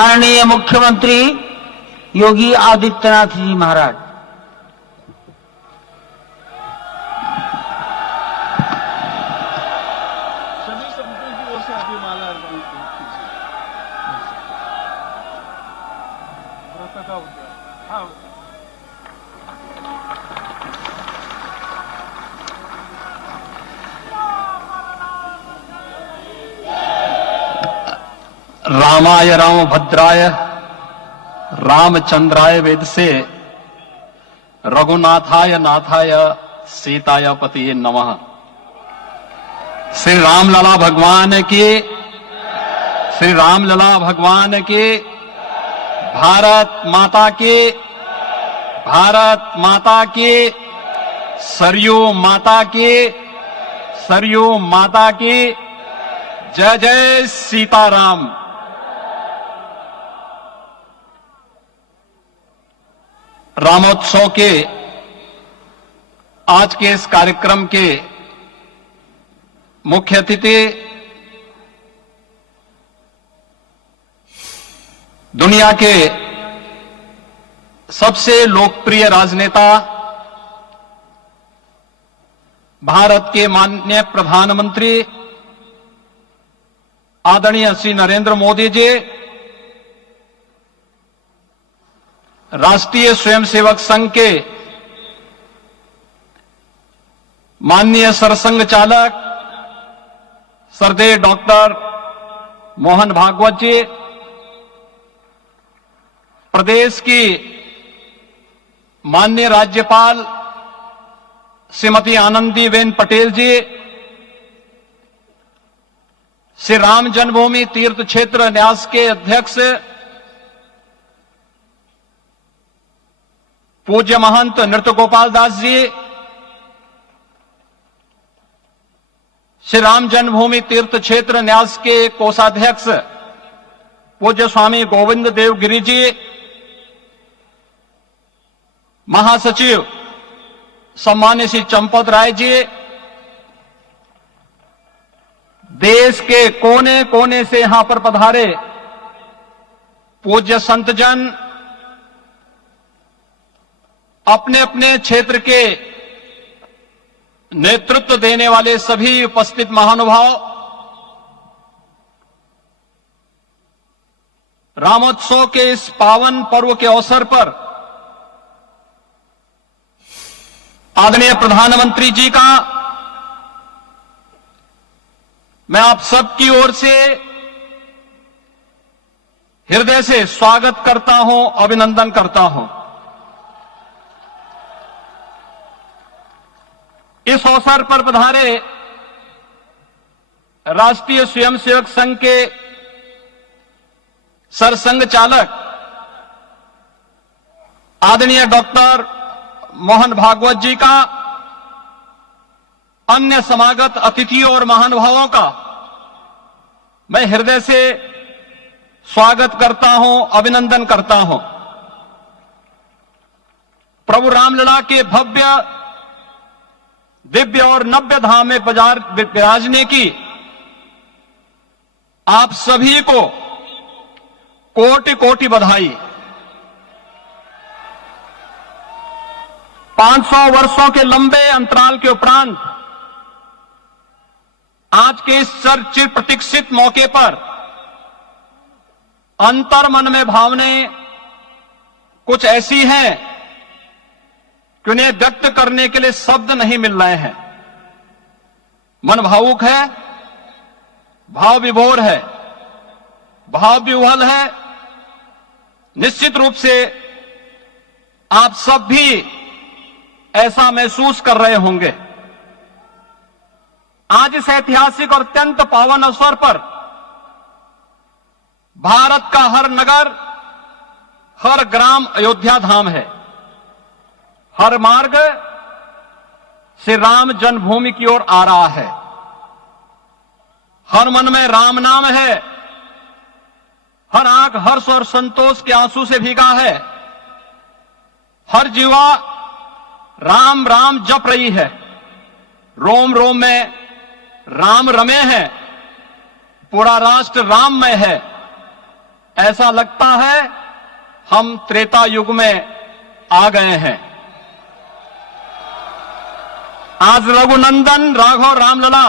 माननीय मुख्यमंत्री योगी आदित्यनाथ जी महाराज। सभी संतों की ओर से अभी माला अर्पण कीजिए। व्रत का उद्यान। हाँ। रामाय रामभद्राय रामचंद्राय वेदसे रघुनाथाय नाथाय सीताय पतिये नमः। श्री रामलला भगवान की, श्री रामलला भगवान की, भारत माता की, भारत माता की, सरयू माता की, सरयू माता की जय जय सीताराम। रामोत्सव के आज के इस कार्यक्रम के मुख्य अतिथि दुनिया के सबसे लोकप्रिय राजनेता भारत के माननीय प्रधानमंत्री आदरणीय श्री नरेंद्र मोदी जी, राष्ट्रीय स्वयंसेवक संघ के माननीय सरसंघ चालक श्रद्धेय डॉक्टर मोहन भागवत जी, प्रदेश की माननीय राज्यपाल श्रीमती आनंदीबेन पटेल जी, श्री राम जन्मभूमि तीर्थ क्षेत्र न्यास के अध्यक्ष पूज्य महंत नृत्य गोपाल दास जी, श्री राम जन्मभूमि तीर्थ क्षेत्र न्यास के कोषाध्यक्ष पूज्य स्वामी गोविंद देव गिरि जी, महासचिव सम्मान्य श्री चंपत राय जी, देश के कोने कोने से यहां पर पधारे पूज्य संतजन, अपने अपने क्षेत्र के नेतृत्व देने वाले सभी उपस्थित महानुभाव, रामोत्सव के इस पावन पर्व के अवसर पर आदरणीय प्रधानमंत्री जी का मैं आप सबकी ओर से हृदय से स्वागत करता हूं, अभिनंदन करता हूं। इस अवसर पर पधारे राष्ट्रीय स्वयंसेवक संघ के सरसंघ चालक आदरणीय डॉक्टर मोहन भागवत जी का, अन्य समागत अतिथियों और महानुभावों का मैं हृदय से स्वागत करता हूं, अभिनंदन करता हूं। प्रभु रामलला के भव्य दिव्य और नव्य धाम में विराजने की आप सभी को कोटि कोटि बधाई। 500 वर्षों के लंबे अंतराल के उपरांत आज के इस चिर प्रतीक्षित मौके पर अंतर मन में भावनाएं कुछ ऐसी हैं कि उन्हें व्यक्त करने के लिए शब्द नहीं मिल रहे हैं। मन भावुक है, भाव विभोर है, भाव विह्वल है। निश्चित रूप से आप सब भी ऐसा महसूस कर रहे होंगे। आज इस ऐतिहासिक और अत्यंत पावन अवसर पर भारत का हर नगर, हर ग्राम अयोध्या धाम है। हर मार्ग श्री राम जन्मभूमि की ओर आ रहा है। हर मन में राम नाम है, हर आंख हर्ष और संतोष के आंसू से भीगा है। हर जीवा राम राम जप रही है, रोम रोम में राम रमे हैं, पूरा राष्ट्र राममय है। ऐसा लगता है हम त्रेता युग में आ गए हैं। आज रघुनंदन राघव रामलला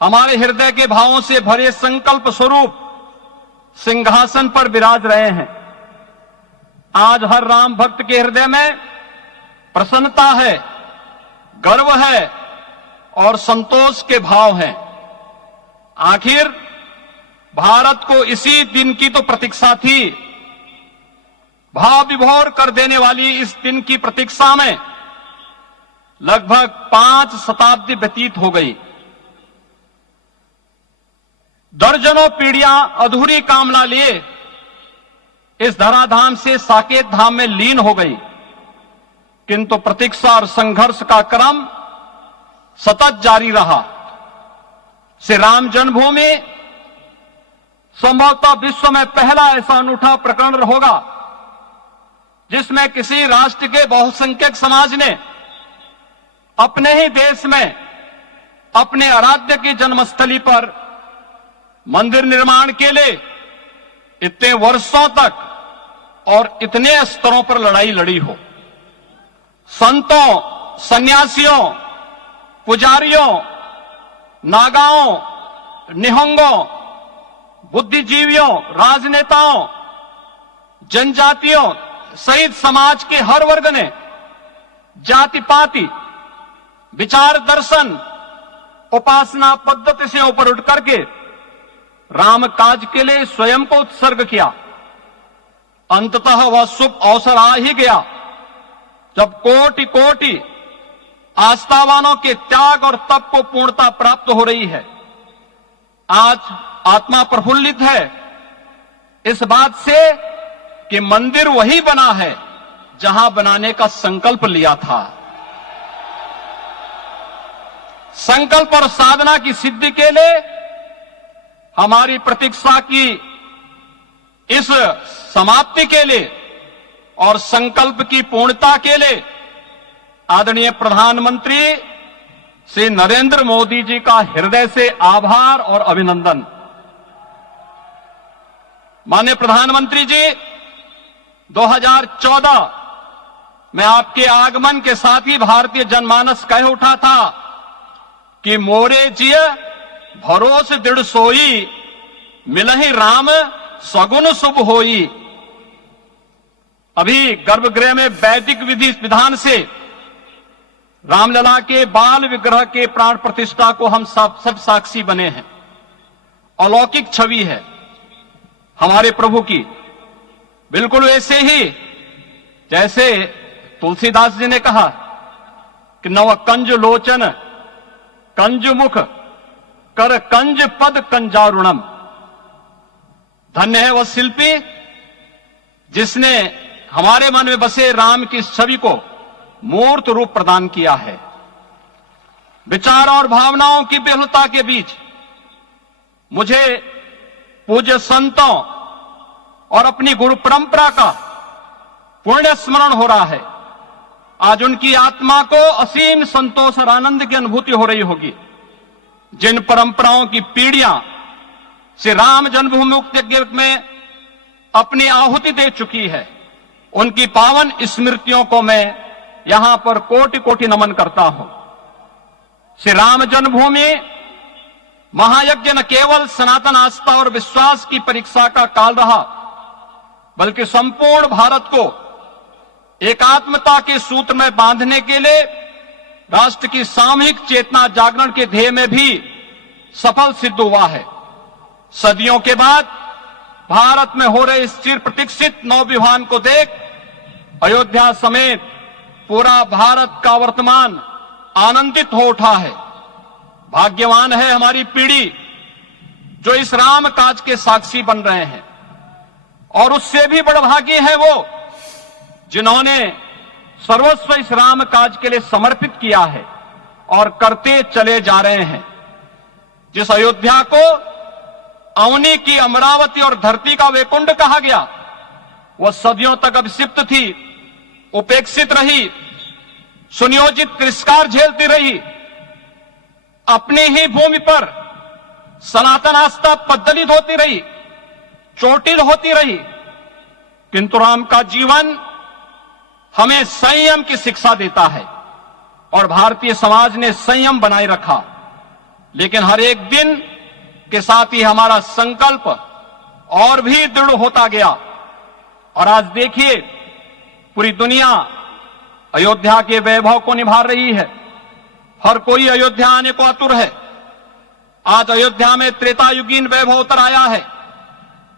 हमारे हृदय के भावों से भरे संकल्प स्वरूप सिंहासन पर विराज रहे हैं। आज हर राम भक्त के हृदय में प्रसन्नता है, गर्व है और संतोष के भाव हैं। आखिर भारत को इसी दिन की तो प्रतीक्षा थी। भाव विभोर कर देने वाली इस दिन की प्रतीक्षा में लगभग 5 शताब्दी व्यतीत हो गई। दर्जनों पीढ़ियां अधूरी कामना लिए इस धराधाम से साकेत धाम में लीन हो गई, किंतु प्रतीक्षा और संघर्ष का क्रम सतत जारी रहा। श्री राम जन्मभूमि संभवतः विश्व में पहला ऐसा अनूठा प्रकरण होगा जिसमें किसी राष्ट्र के बहुसंख्यक समाज ने अपने ही देश में अपने आराध्य की जन्मस्थली पर मंदिर निर्माण के लिए इतने वर्षों तक और इतने स्तरों पर लड़ाई लड़ी हो। संतों, सन्यासियों, पुजारियों, नागाओं, निहंगों, बुद्धिजीवियों, राजनेताओं, जनजातियों सहित समाज के हर वर्ग ने जाति पाति, विचार दर्शन, उपासना पद्धति से ऊपर उठ करके राम काज के लिए स्वयं को उत्सर्ग किया। अंततः वह शुभ अवसर आ ही गया जब कोटि कोटि आस्थावानों के त्याग और तप को पूर्णता प्राप्त हो रही है। आज आत्मा प्रफुल्लित है इस बात से कि मंदिर वही बना है जहां बनाने का संकल्प लिया था। संकल्प और साधना की सिद्धि के लिए हमारी प्रतीक्षा की इस समाप्ति के लिए और संकल्प की पूर्णता के लिए आदरणीय प्रधानमंत्री श्री नरेंद्र मोदी जी का हृदय से आभार और अभिनंदन। माननीय प्रधानमंत्री जी, 2014 में आपके आगमन के साथ ही भारतीय जनमानस कह उठा था कि मोरे जिय भरोस दृढ़ सोई, मिलहि राम सगुन शुभ होई। अभी गर्भगृह में वैदिक विधि विधान से रामलला के बाल विग्रह के प्राण प्रतिष्ठा को हम सब साक्षी बने हैं। अलौकिक छवि है हमारे प्रभु की, बिल्कुल वैसे ही जैसे तुलसीदास जी ने कहा कि नव कंज लोचन कंज मुख कर कंज पद कंजारुणम। धन्य है वह शिल्पी जिसने हमारे मन में बसे राम की छवि को मूर्त रूप प्रदान किया है। विचार और भावनाओं की बेहुलता के बीच मुझे पूज्य संतों और अपनी गुरु परंपरा का पुण्य स्मरण हो रहा है। आज उनकी आत्मा को असीम संतोष और आनंद की अनुभूति हो रही होगी। जिन परंपराओं की पीढ़ियां श्री राम जन्मभूमि मुक्ति में अपनी आहुति दे चुकी है, उनकी पावन स्मृतियों को मैं यहां पर कोटि कोटि नमन करता हूं। श्री राम जन्मभूमि महायज्ञ न केवल सनातन आस्था और विश्वास की परीक्षा का काल रहा, बल्कि संपूर्ण भारत को एकात्मता के सूत्र में बांधने के लिए राष्ट्र की सामूहिक चेतना जागरण के ध्येय में भी सफल सिद्ध हुआ है। सदियों के बाद भारत में हो रहे इस चिर प्रतीक्षित नवविवाह को देख अयोध्या समेत पूरा भारत का वर्तमान आनंदित हो उठा है। भाग्यवान है हमारी पीढ़ी जो इस राम काज के साक्षी बन रहे हैं, और उससे भी बड़ा भाग्य है वो जिन्होंने सर्वस्व इस राम काज के लिए समर्पित किया है और करते चले जा रहे हैं। जिस अयोध्या को अवनी की अमरावती और धरती का वैकुंठ कहा गया, वह सदियों तक अभिषिप्त थी, उपेक्षित रही, सुनियोजित तिरस्कार झेलती रही। अपनी ही भूमि पर सनातन आस्था पद्दलित होती रही, चोटिल होती रही, किंतु राम का जीवन हमें संयम की शिक्षा देता है और भारतीय समाज ने संयम बनाए रखा। लेकिन हर एक दिन के साथ ही हमारा संकल्प और भी दृढ़ होता गया और आज देखिए पूरी दुनिया अयोध्या के वैभव को निभा रही है। हर कोई अयोध्या आने को आतुर है। आज अयोध्या में त्रेतायुगीन वैभव उतर आया है।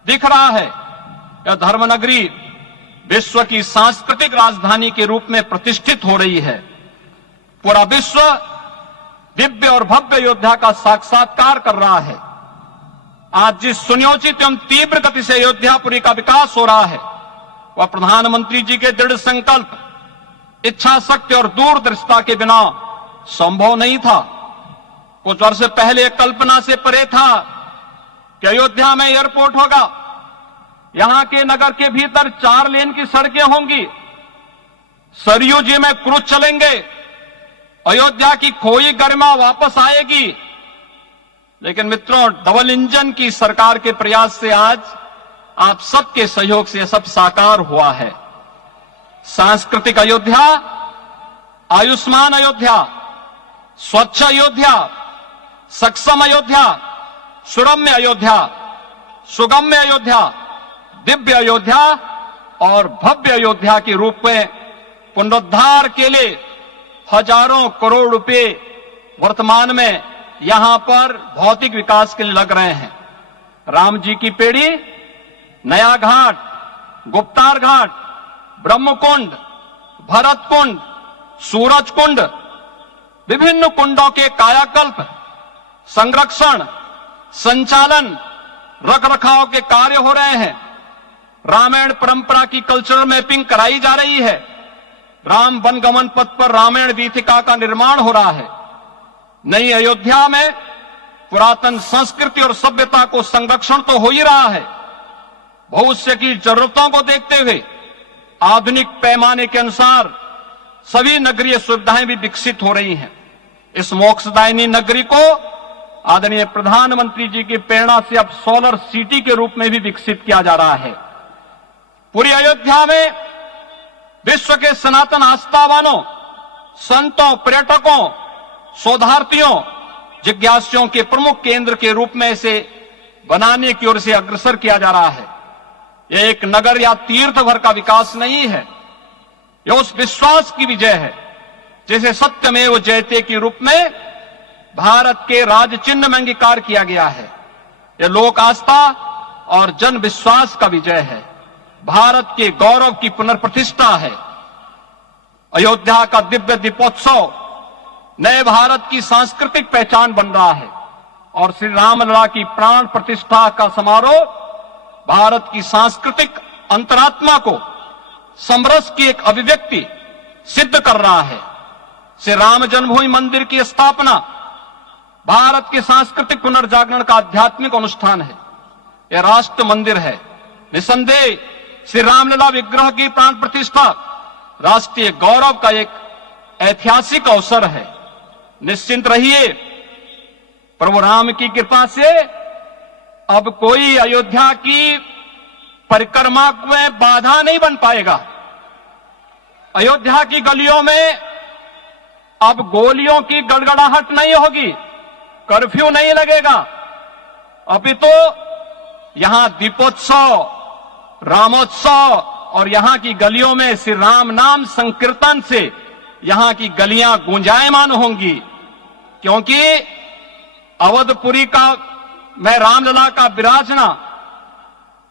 दिख रहा है यह धर्मनगरी विश्व की सांस्कृतिक राजधानी के रूप में प्रतिष्ठित हो रही है। पूरा विश्व दिव्य और भव्य अयोध्या का साक्षात्कार कर रहा है। आज जिस सुनियोजित एवं तीव्र गति से अयोध्यापुरी का विकास हो रहा है वह प्रधानमंत्री जी के दृढ़ संकल्प, इच्छा शक्ति और दूरदर्शिता के बिना संभव नहीं था। कुछ वर्ष पहले कल्पना से परे था कि अयोध्या में एयरपोर्ट होगा, यहां के नगर के भीतर 4 लेन की सड़कें होंगी, सरयू जी में क्रूज चलेंगे, अयोध्या की खोई गरिमा वापस आएगी। लेकिन मित्रों, डबल इंजन की सरकार के प्रयास से आज आप सबके सहयोग से यह सब साकार हुआ है। सांस्कृतिक अयोध्या, आयुष्मान अयोध्या, स्वच्छ अयोध्या, सक्षम अयोध्या, सुरम्य अयोध्या, सुगम्य अयोध्या, दिव्य अयोध्या और भव्य अयोध्या के रूप में पुनरुद्धार के लिए हजारों करोड़ रुपए वर्तमान में यहां पर भौतिक विकास के लिए लग रहे हैं। राम जी की पेड़ी, नया घाट, गुप्तार घाट, ब्रह्मकुंड, भरत कुंड, सूरज कुंड, विभिन्न कुंडों के कायाकल्प, संरक्षण, संचालन, रखरखाव के कार्य हो रहे हैं। रामायण परंपरा की कल्चरल मैपिंग कराई जा रही है। राम वनगमन पथ पर रामायण वीथिका का निर्माण हो रहा है। नई अयोध्या में पुरातन संस्कृति और सभ्यता को संरक्षण तो हो ही रहा है, भविष्य की जरूरतों को देखते हुए आधुनिक पैमाने के अनुसार सभी नगरीय सुविधाएं भी विकसित हो रही हैं। इस मोक्षदायिनी नगरी को आदरणीय प्रधानमंत्री जी की प्रेरणा से अब सोलर सिटी के रूप में भी विकसित किया जा रहा है। पूरी अयोध्या में विश्व के सनातन आस्थावानों, संतों, पर्यटकों, शोधार्थियों, जिज्ञासुओं के प्रमुख केंद्र के रूप में इसे बनाने की ओर से अग्रसर किया जा रहा है। यह एक नगर या तीर्थ भर का विकास नहीं है, यह उस विश्वास की विजय है जिसे सत्यमेव जयते के रूप में भारत के राज चिन्ह में अंगीकार किया गया है। यह लोक आस्था और जन विश्वास का विजय है, भारत के गौरव की पुनर्प्रतिष्ठा है। अयोध्या का दिव्य दीपोत्सव नए भारत की सांस्कृतिक पहचान बन रहा है और श्री रामलला की प्राण प्रतिष्ठा का समारोह भारत की सांस्कृतिक अंतरात्मा को समरस की एक अभिव्यक्ति सिद्ध कर रहा है। श्री राम जन्मभूमि मंदिर की स्थापना भारत के सांस्कृतिक पुनर्जागरण का आध्यात्मिक अनुष्ठान है। यह राष्ट्र मंदिर है। निसंदेह श्री रामलला विग्रह की प्राण प्रतिष्ठा राष्ट्रीय गौरव का एक ऐतिहासिक अवसर है। निश्चिंत रहिए, प्रभु राम की कृपा से अब कोई अयोध्या की परिक्रमा में बाधा नहीं बन पाएगा। अयोध्या की गलियों में अब गोलियों की गड़गड़ाहट नहीं होगी, कर्फ्यू नहीं लगेगा। अभी तो यहां दीपोत्सव, रामोत्सव और यहां की गलियों में श्री राम नाम संकीर्तन से यहां की गलियां गूंजायमान होंगी, क्योंकि अवधपुरी का मैं रामलला का विराजना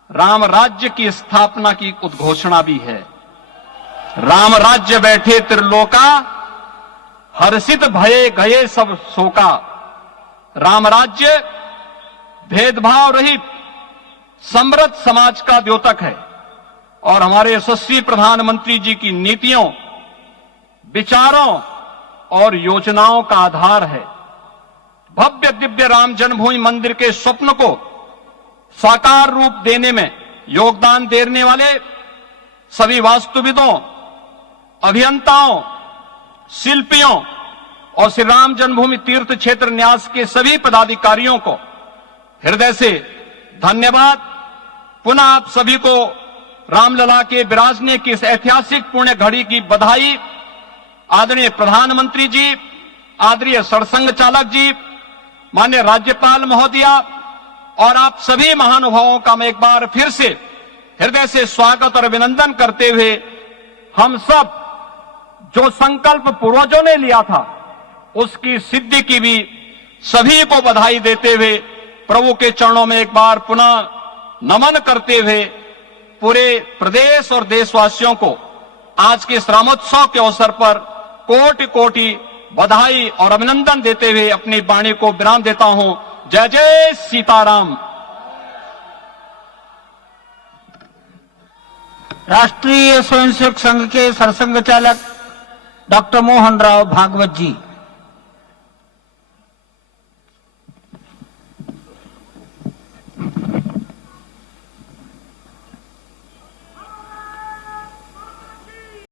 राम राज्य की स्थापना की उद्घोषणा भी है। राम राज्य बैठे त्रिलोका, हर्षित भये गए सब शोका। राम राज्य भेदभाव रहित समृद्ध समाज का द्योतक है और हमारे यशस्वी प्रधानमंत्री जी की नीतियों, विचारों और योजनाओं का आधार है। भव्य दिव्य राम जन्मभूमि मंदिर के स्वप्न को साकार रूप देने में योगदान देने वाले सभी वास्तुविदों, अभियंताओं, शिल्पियों और श्री राम जन्मभूमि तीर्थ क्षेत्र न्यास के सभी पदाधिकारियों को हृदय से धन्यवाद पुनः आप सभी को रामलला के विराजने की इस ऐतिहासिक पुण्य घड़ी की बधाई। आदरणीय प्रधानमंत्री जी, आदरणीय सरसंघ चालक जी, माननीय राज्यपाल महोदया और आप सभी महानुभावों का मैं एक बार फिर से हृदय से स्वागत और अभिनंदन करते हुए हम सब जो संकल्प पूर्वजों ने लिया था उसकी सिद्धि की भी सभी को बधाई देते हुए प्रभु के चरणों में एक बार पुनः नमन करते हुए पूरे प्रदेश और देशवासियों को आज के इस रामोत्सव के अवसर पर कोटि कोटि बधाई और अभिनंदन देते हुए अपनी वाणी को विराम देता हूं। जय जय सीताराम। राष्ट्रीय स्वयंसेवक संघ के सरसंघ चालक डॉक्टर मोहन राव भागवत जी।